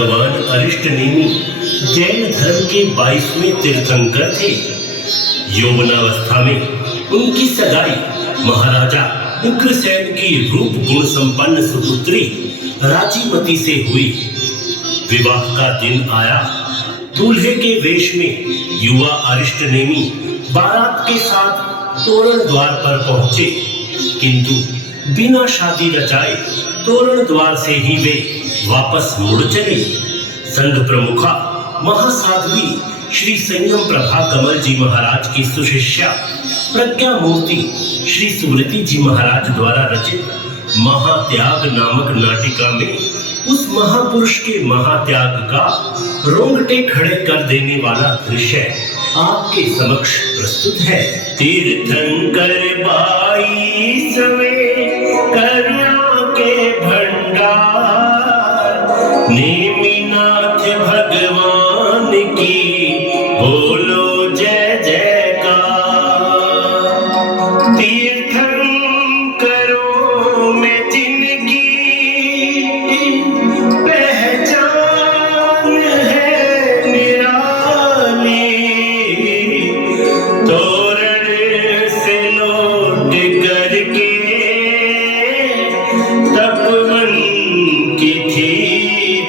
भगवान अरिष्टनेमि जैन धर्म के 22वें तीर्थंकर थे। यौवनावस्था में उनकी सगाई महाराजा उग्रसेन की रूप गुण संपन्न सुपुत्री राजीमती से हुई। विवाह का दिन आया। दूल्हे के वेश में युवा अरिष्टनेमि बारात के साथ तोरण द्वार पर पहुंचे, किंतु बिना शादी रचाए तोरण द्वार से ही वे वापस मुड़ चले। संघ प्रमुखा महासाध्वी श्री संयम प्रभा कमल जी महाराज की सुशिष्या प्रज्ञा मूर्ति श्री सुमृति जी महाराज द्वारा रचित महात्याग नामक नाटिका में उस महापुरुष के महात्याग का रोंगटे खड़े कर देने वाला दृश्य आपके समक्ष प्रस्तुत है। तीर्थंकर 22वें करुणा के भंडार नेमिनाथ भगवान की बोलो जय जयकार। तीर्थंकरों में जिनकी पहचान है निराली, तोरण से लौट करके तपवन की थी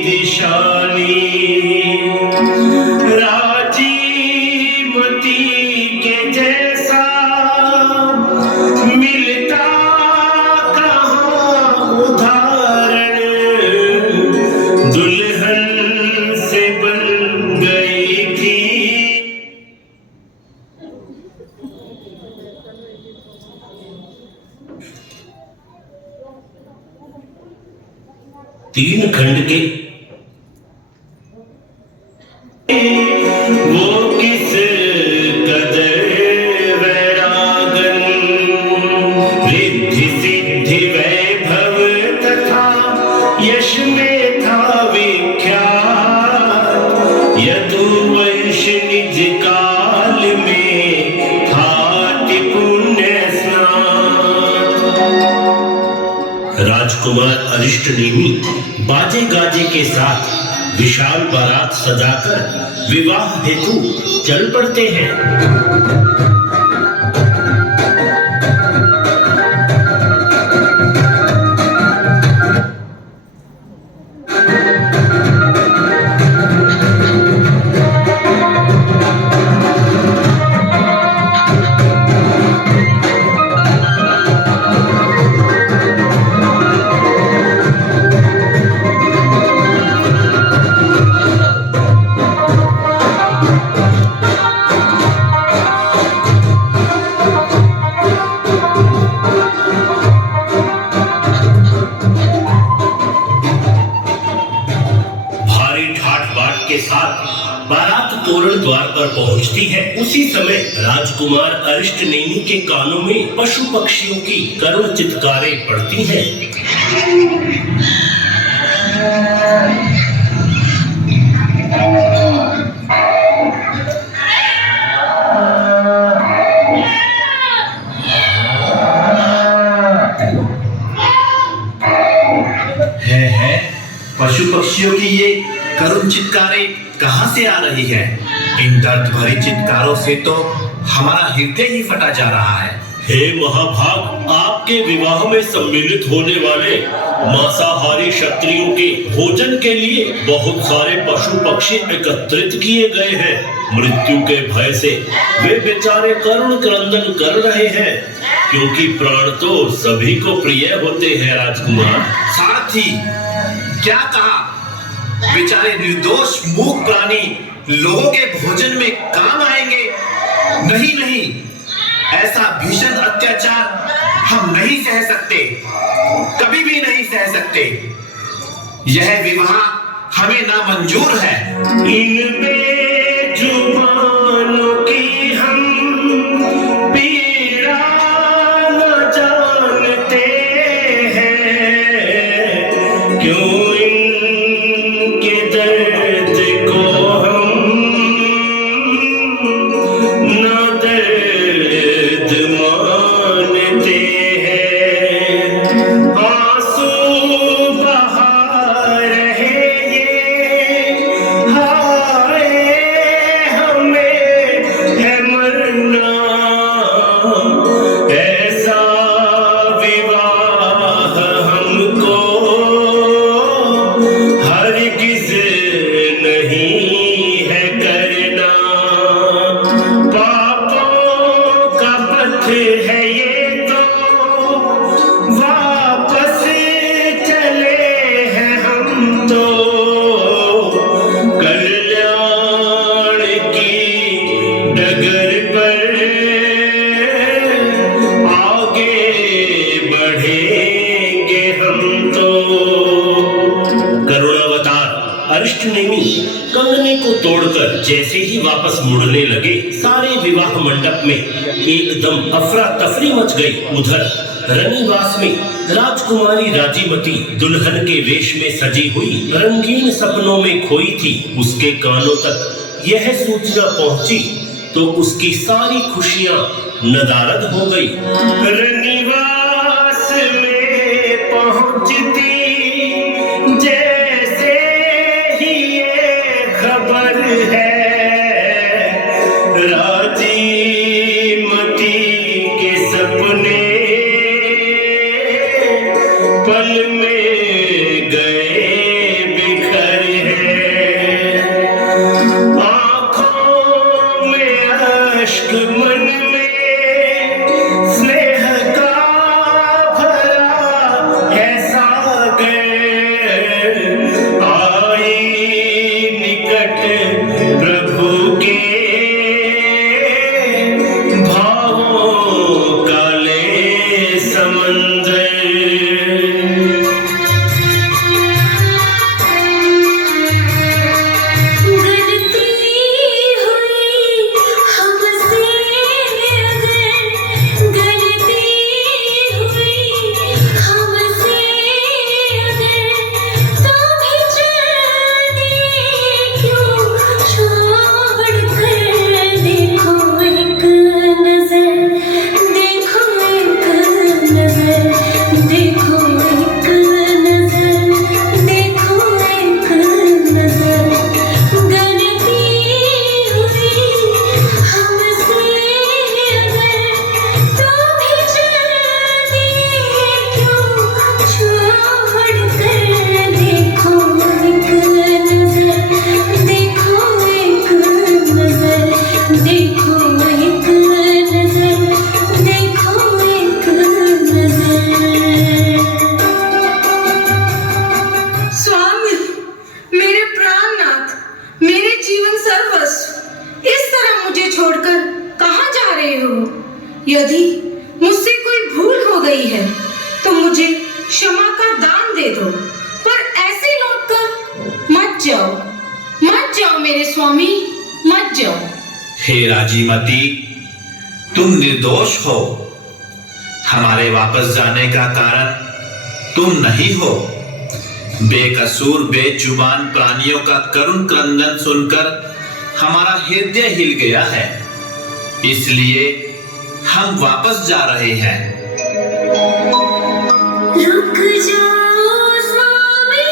दिशाली। राजीमती के जैसा मिलता कहाँ उदाहरण, दुल्हन से बन गई थी। तीन खंड के वो किस कदर वैरागन, रिद्धि सिद्धि वैभव तथा यश में था विख्यात। यदुवंश निज काल में था पुण्य स्नान। राजकुमार अरिष्टनेमि बाजे गाजे के साथ विशाल बारात सजाकर विवाह हेतु चल पड़ते हैं। के साथ बारात तोरण द्वार पर पहुंचती है। उसी समय राजकुमार अरिष्टनेमि के कानों में पशु पक्षियों की करुण चित्कारें पड़ती हैं। है पशु पक्षियों की ये करुण चित्कारें कहां से आ रही है? इन दर्द भरी चित्कारों से तो हमारा हृदय ही फटा जा रहा है। हे महाभाग, आपके विवाह में सम्मिलित होने वाले मांसाहारी क्षत्रियों के भोजन के लिए बहुत सारे पशु पक्षी एकत्रित किए गए हैं। मृत्यु के भय से वे बेचारे करुण क्रंदन कर रहे हैं, क्योंकि प्राण तो सभी को प्रिय होते हैं। राजकुमार सारथी, क्या कहा? बेचारे निर्दोष मूक प्राणी लोगों के भोजन में काम आएंगे? नहीं नहीं, ऐसा भीषण अत्याचार हम नहीं सह सकते, कभी भी नहीं सह सकते। यह विवाह हमें नामंजूर है। इन बेजुबानों की हम पीड़ा न जानते हैं, क्यों इनके दर्द को हम न दर्द मानते हैं। आंसू बहा रहे ये अरिष्टनेमी कंगने को तोड़कर जैसे ही वापस मुड़ने लगे, सारे विवाह मंडप में एकदम अफरा तफरी मच गई। उधर रनिवास में राजकुमारी राजीमती दुल्हन के वेश में सजी हुई रंगीन सपनों में खोई थी। उसके कानों तक यह सूचना पहुंची तो उसकी सारी खुशियां नदारद हो गई। रनिवास में पहुंचती जैसे ही ये खबर है, राजीमती के सपने पल में गए बिखर है। आंखों में अश्क, मन में स्नेह का भरा है सागर, आई निकट प्रभु के भावों का ले समंदर। यदि मुझसे कोई भूल हो गई है तो मुझे क्षमा का दान दे दो, पर ऐसे लौटकर मत जाओ मेरे स्वामी, मत जाओ। हे राजीमती, तुम निर्दोष हो। हमारे वापस जाने का कारण तुम नहीं हो। बेकसूर बेजुबान प्राणियों का करुण क्रंदन सुनकर हमारा हृदय हिल गया है, इसलिए हम वापस जा रहे हैं। रुक जाओ स्वामी,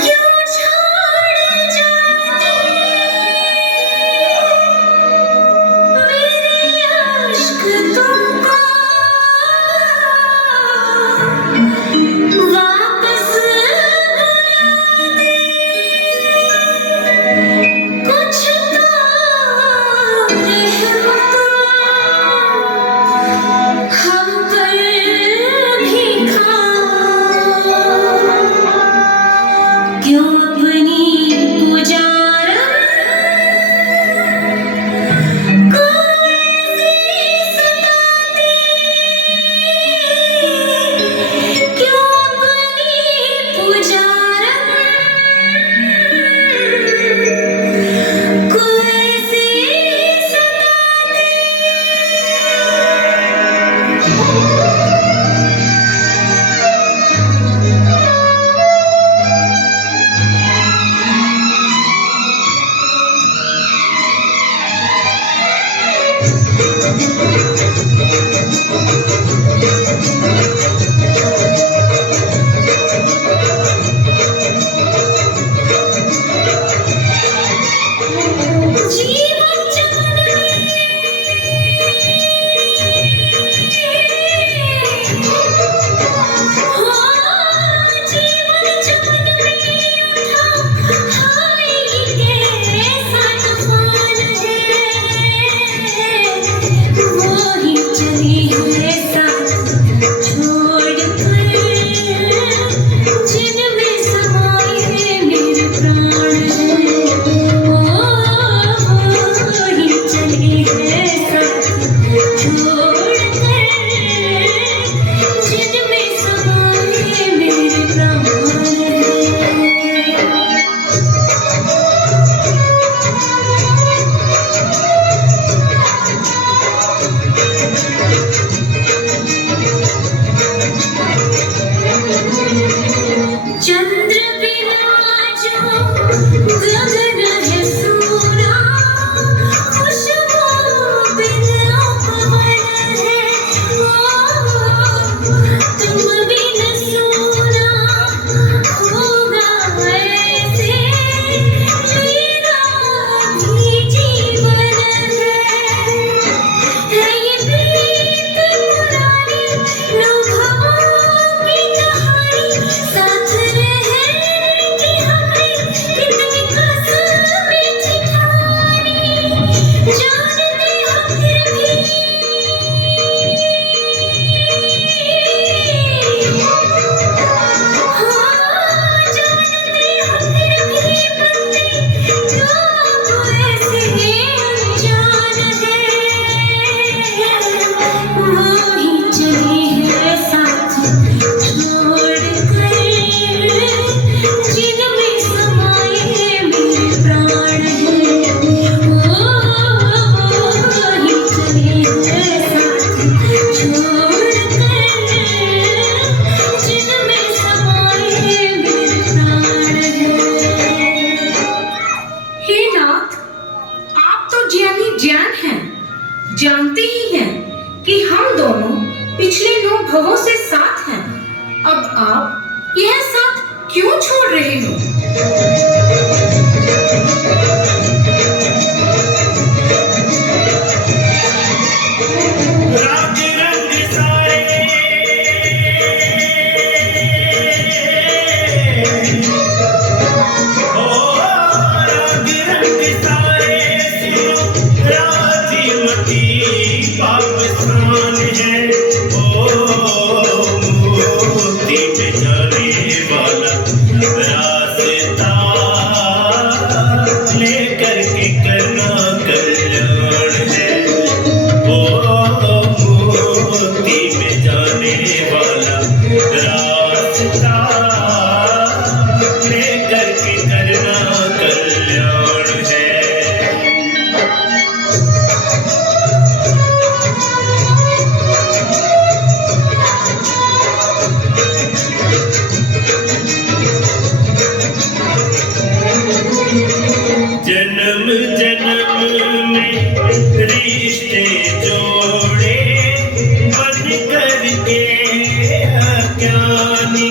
क्यों छोड़ जाते मेरे अश्क तुमको, वापस बुला दे, कुछ तो रहम हम पर यह साथ क्यों छोड़ रहे हो? राग रंग सारे राग रंग सारे राजीमती पाकिस्तान है। मोती में जाने वाला रास्ता लेकर के करना कल्याण है। मोती में जाने वाला रास्ता लेकर के करना कल्याण है। जन्म जन्म में रिश्ते जोड़े बन करके अज्ञानी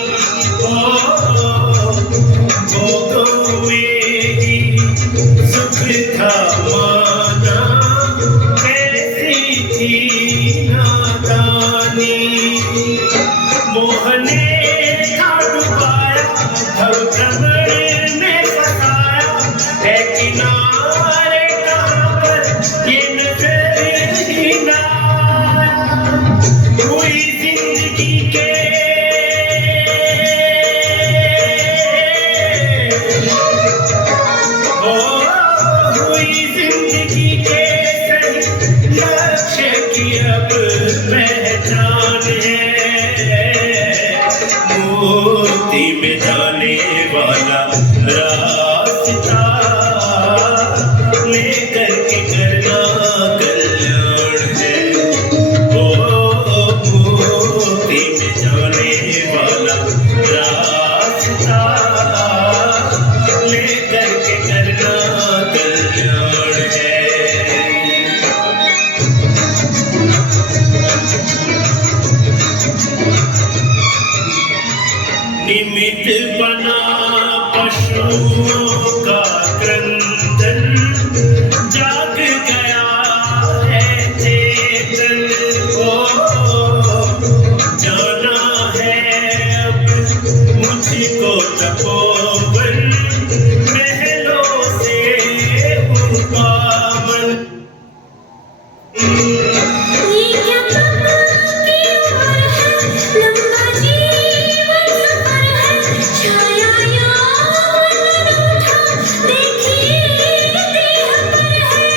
भोगों में ही सुख था माना कैसी थी नादानी। मोहने था डुबाया भव भ्रमण में फसाया है किनारे कहाँ पर ये नजर ही ना हुई जिंदगी के हुई जिंदगी के सही लक्ष्य की अब पहचान है। मोती में जाने वाला रास्ता लेकर के करना कल्याण है। मोती में जाने वाला रास्ता लेकर के करना कल्याण है। निमित्त बना पशुओं का क्रंदन जाग गया है चेतन को। जाना है अब मुझको तपोवन महलों से उर्वावन। ये क्या कब की उम्र है, लंबा जीवन सफर है, छाया यौवन रूठा देखिए देह पर है।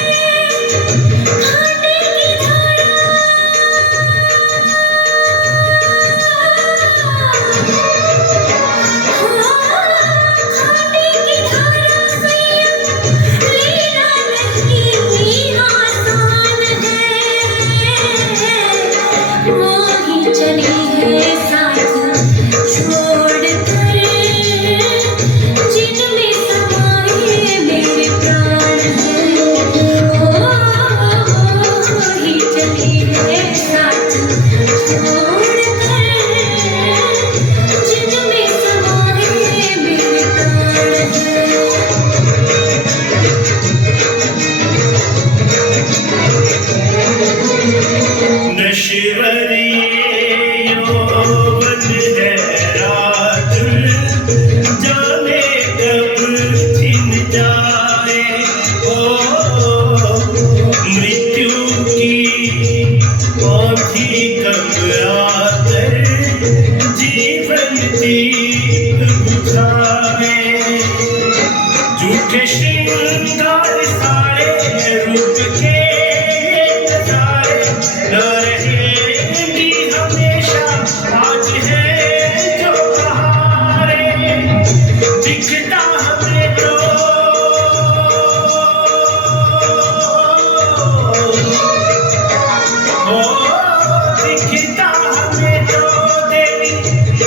कांटे की धारा कांटे की धारा संयम लेना नहीं आसान है। वो ही चली है साथ छोड़कर जिनमें समाए मेरे प्राण हैं। वो ही चली है साथ छोड़कर जिनमें समाए मेरे प्राण हैं। नश्वर ये यौवन है रात जाने कब छिन जाए। मृत्यु की आँधी कब आकर जीवन दीप बुझाए। झूठे श्रृंगार सारे रूप के नजारे न रहेंगी हमेशा। आज है जो बहारे दिखता हमें तो दिखता हमें तो देवी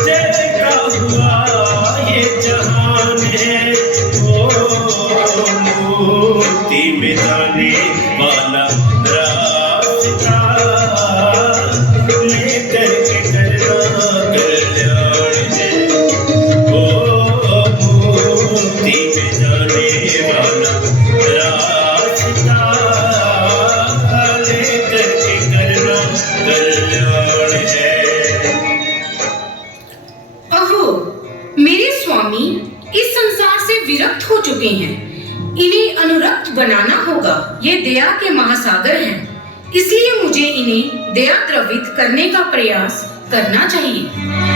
जय का हुआ ये जहान है। ये स्वामी इस संसार से विरक्त हो चुके हैं, इन्हें अनुरक्त बनाना होगा। ये दया के महासागर हैं, इसलिए मुझे इन्हें दया द्रवित करने का प्रयास करना चाहिए।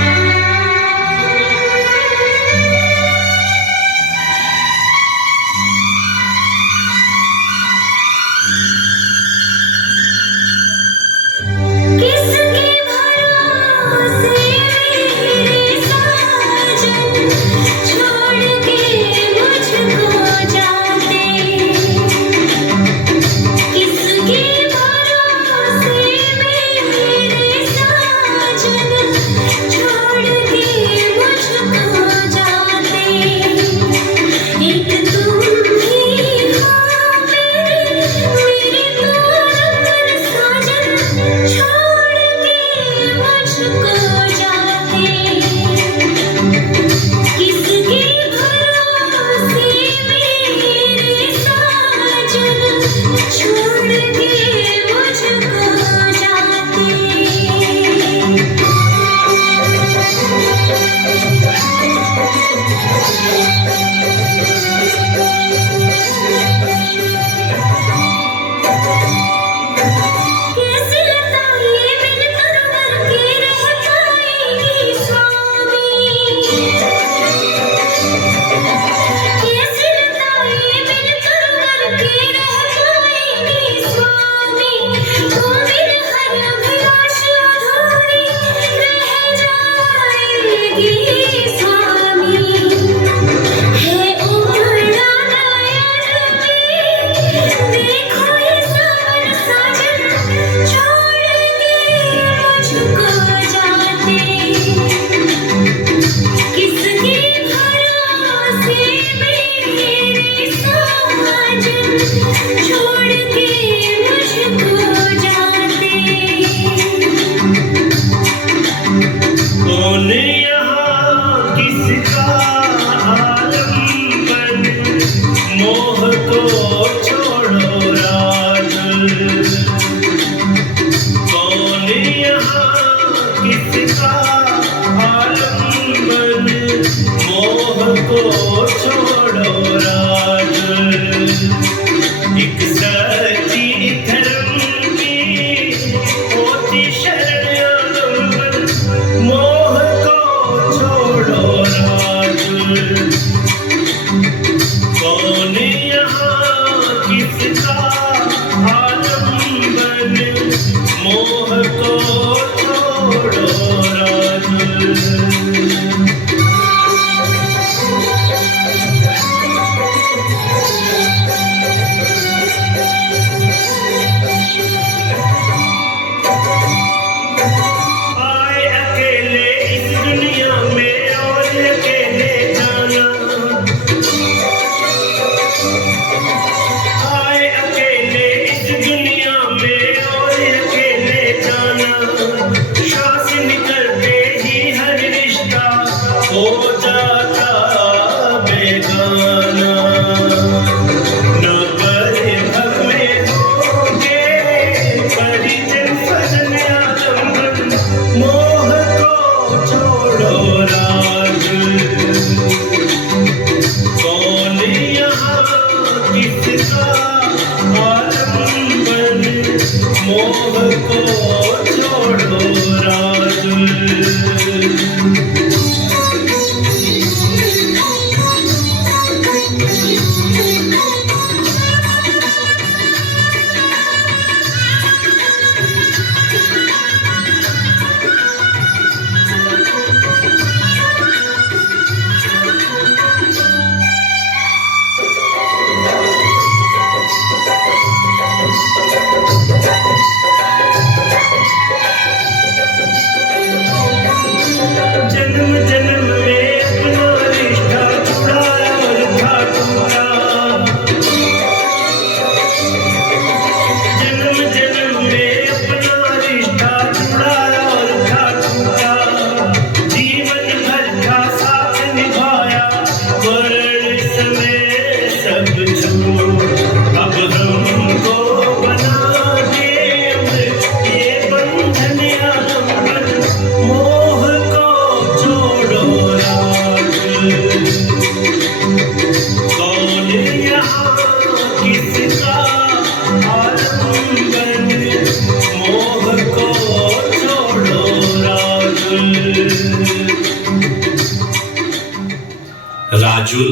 राजुल,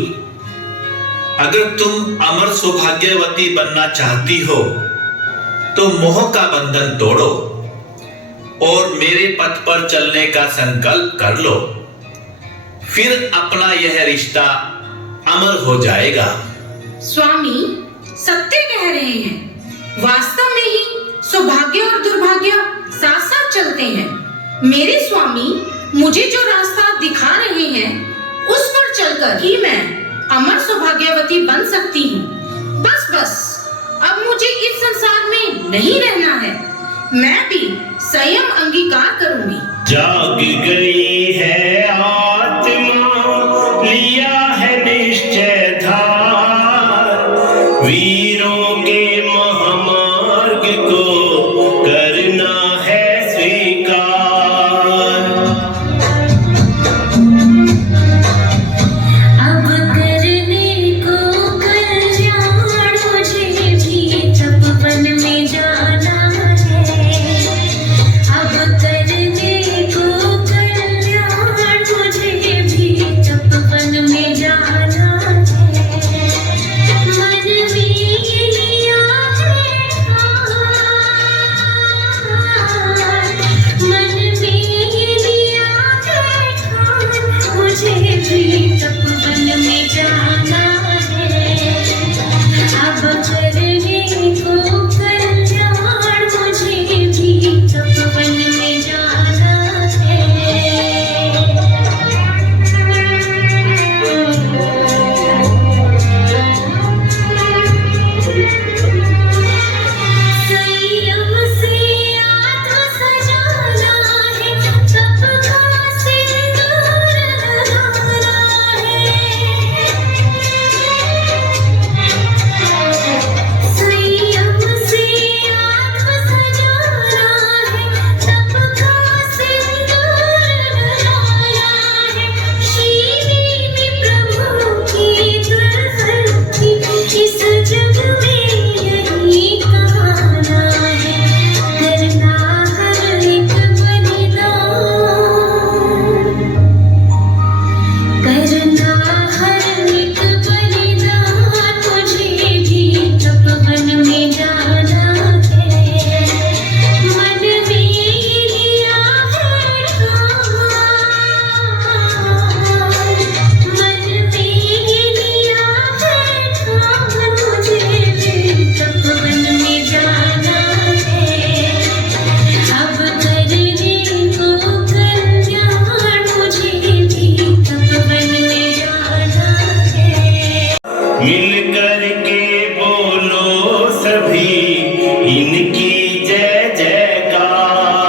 अगर तुम अमर सौभाग्यवती बनना चाहती हो तो मोह का बंधन तोड़ो और मेरे पथ पर चलने का संकल्प कर लो, फिर अपना यह रिश्ता अमर हो जाएगा। स्वामी सत्य कह रहे हैं। वास्तव में ही सौभाग्य और दुर्भाग्य साथ साथ चलते हैं। मेरे स्वामी मुझे जो रास्ता दिखा रहे हैं उस पर चलकर ही मैं अमर सौभाग्यवती बन सकती हूँ। बस अब मुझे इस संसार में नहीं रहना है। मैं भी संयम अंगीकार करूंगी। जाग गई है आत्मा, लिया है निश्चय धार, वीरों के महामार्ग को करना है स्वीकार। अब करने को कल्याण मुझे भी तपवन में जाना है। अब करने को कल्याण मुझे भी तपवन में जाना है। मन में लिया है ठान, मन में लिया है ठान, मुझे भी तपवन में जाना है। अब करने को कल्याण मुझे भी तपवन में जाना संयम से आत्म सजाना है, सबका सिंदूर लगाना है। संयम से आत्म सजाना है, सबका सिंदूर लगाना है। श्रीदेवी प्रभु की दुल्हन की इस जग में यही कहाना है। करना हर एक बलिदान, करना हर एक बलिदान, मुझे भी तपवन में जाना है। मन में लिया है ठान, मन में लिया है ठान, मुझे भी तपवन में जाना है। अब करने को कल्याण मुझे भी तपवन में जाना है। मिल कर के बोलो सभी इनकी जय जयकार।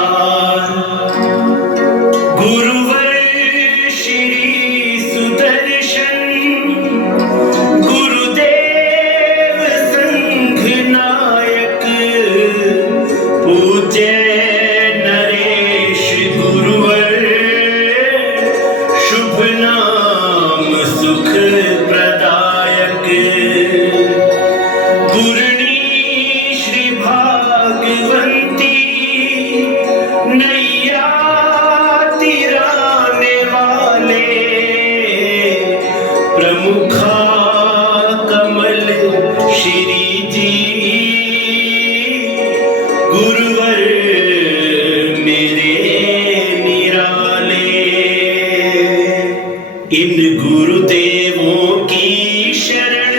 गुरुवर श्री सुदर्शन, गुरुदेव संघ नायक, पूज्य नरेश गुरुवर, शुभ नाम सुख प्रदायक। गुरनी श्री भागवंती, नैया तिराने वाले, प्रमुखा कमल श्री जी, गुरुवर मेरे निराले। इन गुरुदेवों की शरण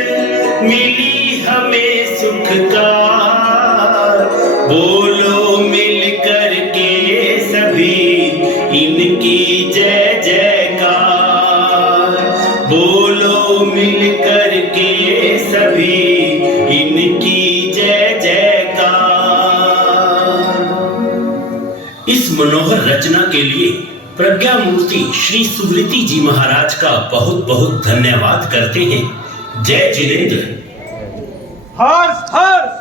मिली हमें सुख का, बोलो मिल कर के सभी इनकी जय जयकार। बोलो मिल कर के सभी इनकी जय जयकार। इस मनोहर रचना के लिए प्रज्ञा मूर्ति श्री सुवृति जी महाराज का बहुत बहुत धन्यवाद करते हैं। जय जिनेंद्र। हर्ष हर्ष,